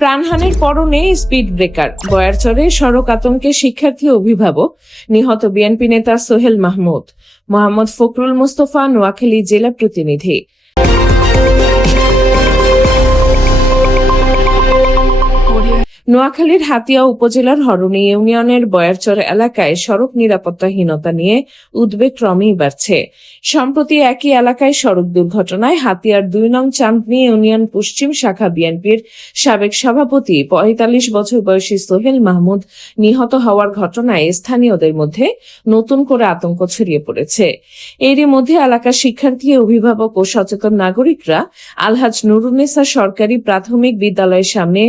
প্রাণহানির পরনে speed breaker, বয়ারচরে সড়ক আতঙ্কে শিক্ষার্থী অভিভাবক, নিহত বিএনপি নেতা সোহেল মাহমুদ। মোহাম্মদ ফখরুল মুস্তফা, নোয়াখালী জেলা প্রতিনিধি। নোয়াখালীর হাতিয়া উপজেলার হরণী ইউনিয়নের বয়ারচর এলাকায় সড়ক নিরাপত্তাহীনতা নিয়ে উদ্বেগ ক্রমেই বাড়ছে। সম্প্রতি একই এলাকায় সড়ক দুর্ঘটনায় হাতিয়ার ২ নং চাঁদনী ইউনিয়ন পশ্চিম শাখা বিএনপির সাবেক সভাপতি ৪৫ বছর বয়সী সোহেল মাহমুদ নিহত হওয়ার ঘটনায় স্থানীয়দের মধ্যে নতুন করে আতঙ্ক ছড়িয়ে পড়েছে। এরই মধ্যে এলাকার শিক্ষার্থী, অভিভাবক ও সচেতন নাগরিকরা আলহাজ নুরুন্নেসা সরকারি প্রাথমিক বিদ্যালয়ের সামনে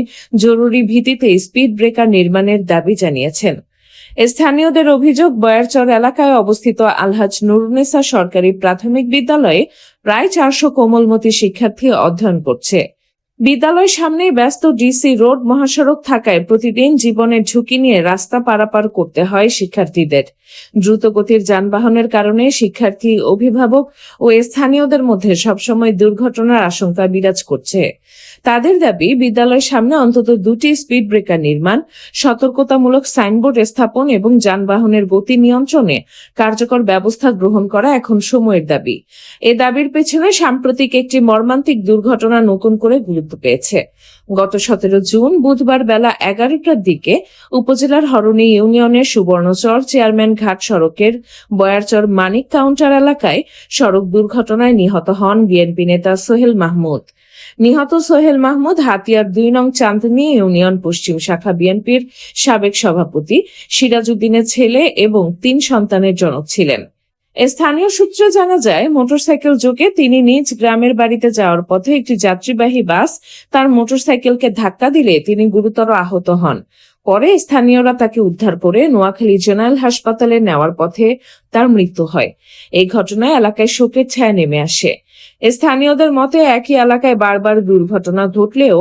জরুরি ভিত্তিতে স্পিড ব্রেকার নির্মাণের দাবি জানিয়েছেন। স্থানীয়দের অভিযোগ, বয়ারচর এলাকায় অবস্থিত আলহাজ নুরুন্নেসা সরকারি প্রাথমিক বিদ্যালয়ে প্রায় ৪০০ কোমলমতি শিক্ষার্থী অধ্যয়ন করছে। বিদ্যালয়ের সামনে ব্যস্ত ডিসি রোড মহাসড়ক থাকায় প্রতিদিন জীবনের ঝুঁকি নিয়ে রাস্তা পারাপার করতে হয় শিক্ষার্থীদের। দ্রুতগতির যানবাহনের কারণে শিক্ষার্থী, অভিভাবক ও স্থানীয়দের মধ্যে সবসময় দুর্ঘটনার আশঙ্কা বিরাজ করছে। তাদের দাবি, বিদ্যালয়ের সামনে অন্তত ২টি স্পিড ব্রেকার নির্মাণ, সতর্কতামূলক সাইনবোর্ড স্থাপন এবং যানবাহনের গতি নিয়ন্ত্রণে কার্যকর ব্যবস্থা গ্রহণ করা এখন সময়ের দাবি। এ দাবির পেছনে সাম্প্রতিক একটি মর্মান্তিক দুর্ঘটনা নতুন করে গুরুত্ব পেয়েছে। গত ১৭ জুন বুধবার বেলা ১১টার দিকে উপজেলার হরণী ইউনিয়নের সুবর্ণচর চেয়ারম্যান ঘাট সড়কের বয়ারচর মানিক কাউন্টার এলাকায় সড়ক দুর্ঘটনায় নিহত হন বিএনপি নেতা সোহেল মাহমুদ। নিহত সোহেল মাহমুদ হাতিয়ার ২ নং চাঁদনী ইউনিয়ন পশ্চিম শাখা বিএনপির সাবেক সভাপতি সিরাজউদ্দিনের ছেলে এবং ৩ সন্তানের জনক ছিলেন। স্থানীয় সূত্রে জানা যায়, মোটরসাইকেল যোগে তিনি নিজ গ্রামের বাড়িতে যাওয়ার পথে একটি যাত্রীবাহী বাস তার মোটরসাইকেলকে ধাক্কা দিলে তিনি গুরুতর আহত হন। পরে স্থানীয়রা তাকে উদ্ধার করে নোয়াখালী জেনারেল হাসপাতালে নেওয়ার পথে তার মৃত্যু হয়। এই ঘটনায় এলাকায় শোকের ছায়া নেমে আসে। স্থানীয়দের মতে, একই এলাকায় বারবার দুর্ঘটনা ঘটলেও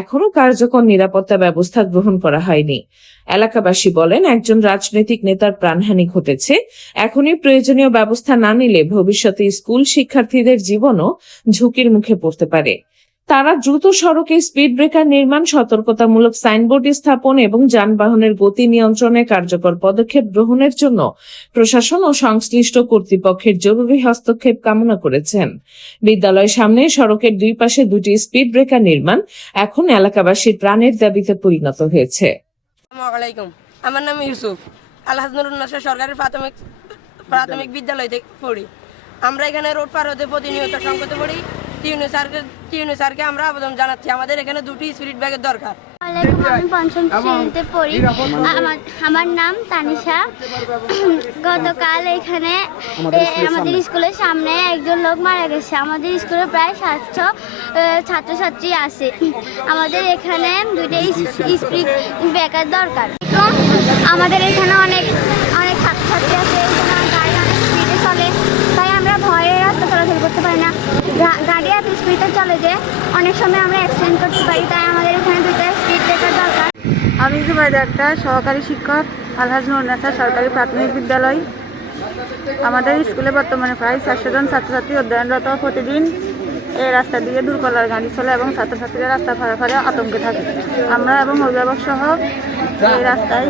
এখনো কার্যকর নিরাপত্তা ব্যবস্থা গ্রহণ করা হয়নি। এলাকাবাসী বলেন, একজন রাজনৈতিক নেতার প্রাণহানি ঘটেছে। এখনই প্রয়োজনীয় ব্যবস্থা না নিলে ভবিষ্যতে স্কুল শিক্ষার্থীদের জীবনও ঝুঁকির মুখে পড়তে পারে। তারা দ্রুত সড়কে স্পিড ব্রেকার নির্মাণ, সতর্কতামূলক সাইনবোর্ড স্থাপন এবং যানবাহনের গতি নিয়ন্ত্রণে কার্যকর পদক্ষেপ গ্রহণের জন্য প্রশাসন ও সংশ্লিষ্ট কর্তৃপক্ষের জরুরি হস্তক্ষেপ কামনা করেছেন। বিদ্যালয়ের সামনে সড়কের ২ পাশে ২টি স্পিড ব্রেকার নির্মাণ এখন এলাকাবাসীর প্রাণের দাবিতে পরিণত হয়েছে। আমার নাম ইউসুফ, আলহাজ নুরুন্নেসা সরকারি প্রাথমিক বিদ্যালয় থেকে পড়ি। আমরা এখানে রোড পার হতে প্রতিনিয়ত সংকটে পড়ি। টিউনু স্যারকে আমরা আবেদন জানাচ্ছি, আমাদের এখানে 2টি স্পিড ব্রেকার দরকার। আমি পঞ্চম শ্রেণীতে পড়ি। আমার নাম তানিশা। গতকাল এখানে আমাদের স্কুলের সামনে একজন লোক মারা গেছে। আমাদের স্কুলে প্রায় 700 ছাত্রছাত্রী আছে। আমাদের এখানে 2টি স্পিড ব্রেকার দরকার। আমাদের এখানে অনেক ছাত্রছাত্রী আছে, গাড়ি অনেক স্পিডে চলে, তাই আমরা ভয়ে রাস্তা চলাচল করতে পারি না। গাড়ি এত স্পিডে চলে যে অনেক সময় আমরা অ্যাক্সিডেন্ট করতে পারি, তাই আমাদের এখানে 2টা স্পিড ব্রেকার দরকার। আমি জুবাইদা আক্তার, সহকারী শিক্ষক, আলহাজ নুরুন্নেসা সরকারি প্রাথমিক বিদ্যালয়। আমাদের স্কুলে বর্তমানে প্রায় 400 জন ছাত্রছাত্রী অধ্যয়নরত। প্রতিদিন এই রাস্তা দিয়ে দূরপাল্লার গাড়ি চলে এবং ছাত্রছাত্রীরা রাস্তা পারাপারে আতঙ্কে থাকে। আমরা এবং অভিভাবক সহ এই রাস্তায়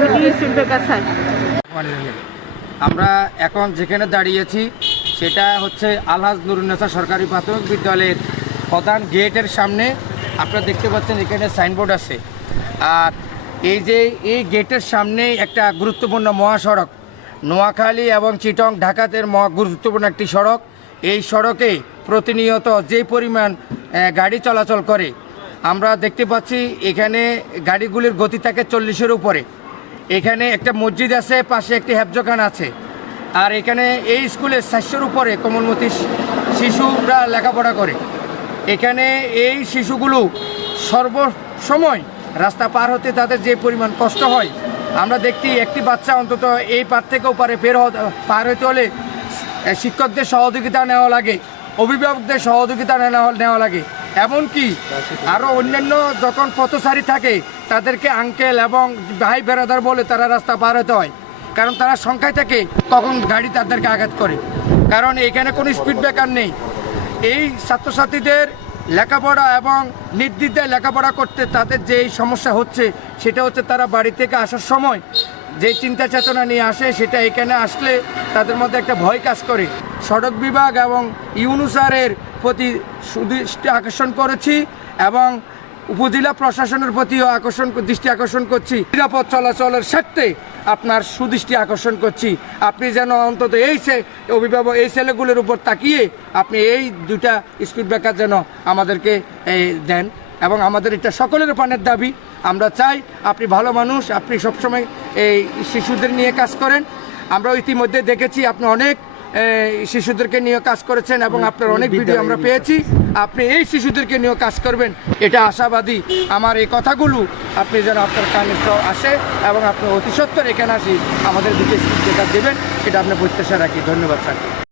2টি স্পিড ব্রেকার চাই। আমরা এখন যেখানে দাঁড়িয়েছি সেটা হচ্ছে আলহাজ নুরুন্নেসা সরকারি প্রাথমিক বিদ্যালয়ের প্রধান গেটের সামনে। আপনারা দেখতে পাচ্ছেন এখানে সাইনবোর্ড আছে। আর এই গেটের সামনেই একটা গুরুত্বপূর্ণ মহাসড়ক, নোয়াখালী এবং চিটং ঢাকাতে গুরুত্বপূর্ণ একটি সড়ক। এই সড়কে প্রতিনিয়ত যে পরিমাণ গাড়ি চলাচল করে আমরা দেখতে পাচ্ছি। এখানে গাড়িগুলির গতি থাকে 40-এর উপরে। এখানে একটা মসজিদ আছে, পাশে একটি হেফজখানা আছে। আর এখানে এই স্কুলে 400-এর উপরে কোমলমতি শিশুরা লেখাপড়া করে। এখানে এই শিশুগুলো সর্বসময় রাস্তা পার হতে তাদের যে পরিমাণ কষ্ট হয় আমরা দেখছি। একটি বাচ্চা অন্তত এই পার থেকেও পার হতে হলে শিক্ষকদের সহযোগিতা নেওয়া লাগে, অভিভাবকদের সহযোগিতা নেওয়া লাগে। এমনকি আরও অন্যান্য যখন পথচারী থাকে তাদেরকে আঙ্কেল এবং ভাই বেরাদার বলে তারা রাস্তা পার হতে হয়, কারণ তারা সংখ্যায় থাকে কখন গাড়ি তাদেরকে আঘাত করে। কারণ এখানে কোনো স্পিড ব্রেকার নেই। এই ছাত্রছাত্রীদের লেখাপড়া এবং নির্দ্বিধায় লেখাপড়া করতে তাদের যে এই সমস্যা হচ্ছে সেটা হচ্ছে তারা বাড়ি থেকে আসার সময় যে চিন্তা চেতনা নিয়ে আসে সেটা এখানে আসলে তাদের মধ্যে একটা ভয় কাজ করে। সড়ক বিভাগ এবং ইউনুসারের প্রতি সুদৃষ্টি আকর্ষণ করেছি এবং উপজেলা প্রশাসনের প্রতিও দৃষ্টি আকর্ষণ করছি। নিরাপদ চলাচলের স্বার্থে আপনার সুদৃষ্টি আকর্ষণ করছি। আপনি যেন অন্তত অভিভাবক এই ছেলেগুলোর উপর তাকিয়ে আপনি এই দুটা স্পিড ব্রেকার যেন আমাদেরকে দেন এবং আমাদের এটা সকলের প্রাণের দাবি। আমরা চাই আপনি ভালো মানুষ, আপনি সবসময় এই শিশুদের নিয়ে কাজ করেন। আমরা ইতিমধ্যে দেখেছি আপনি অনেক শিশুদেরকে নিয়ে কাজ করেছেন এবং আপনার অনেক ভিডিও আমরা পেয়েছি। আপনি এই শিশুদেরকে নিয়েও কাজ করবেন, এটা আশাবাদী। আমার এই কথাগুলো আপনি যেন আপনার কানে আসে এবং আপনি অতি সত্বর এখানে আসি আমাদের দিকে স্পিড ব্রেকার দেবেন, এটা আপনি প্রত্যাশা রাখি। ধন্যবাদ স্যার।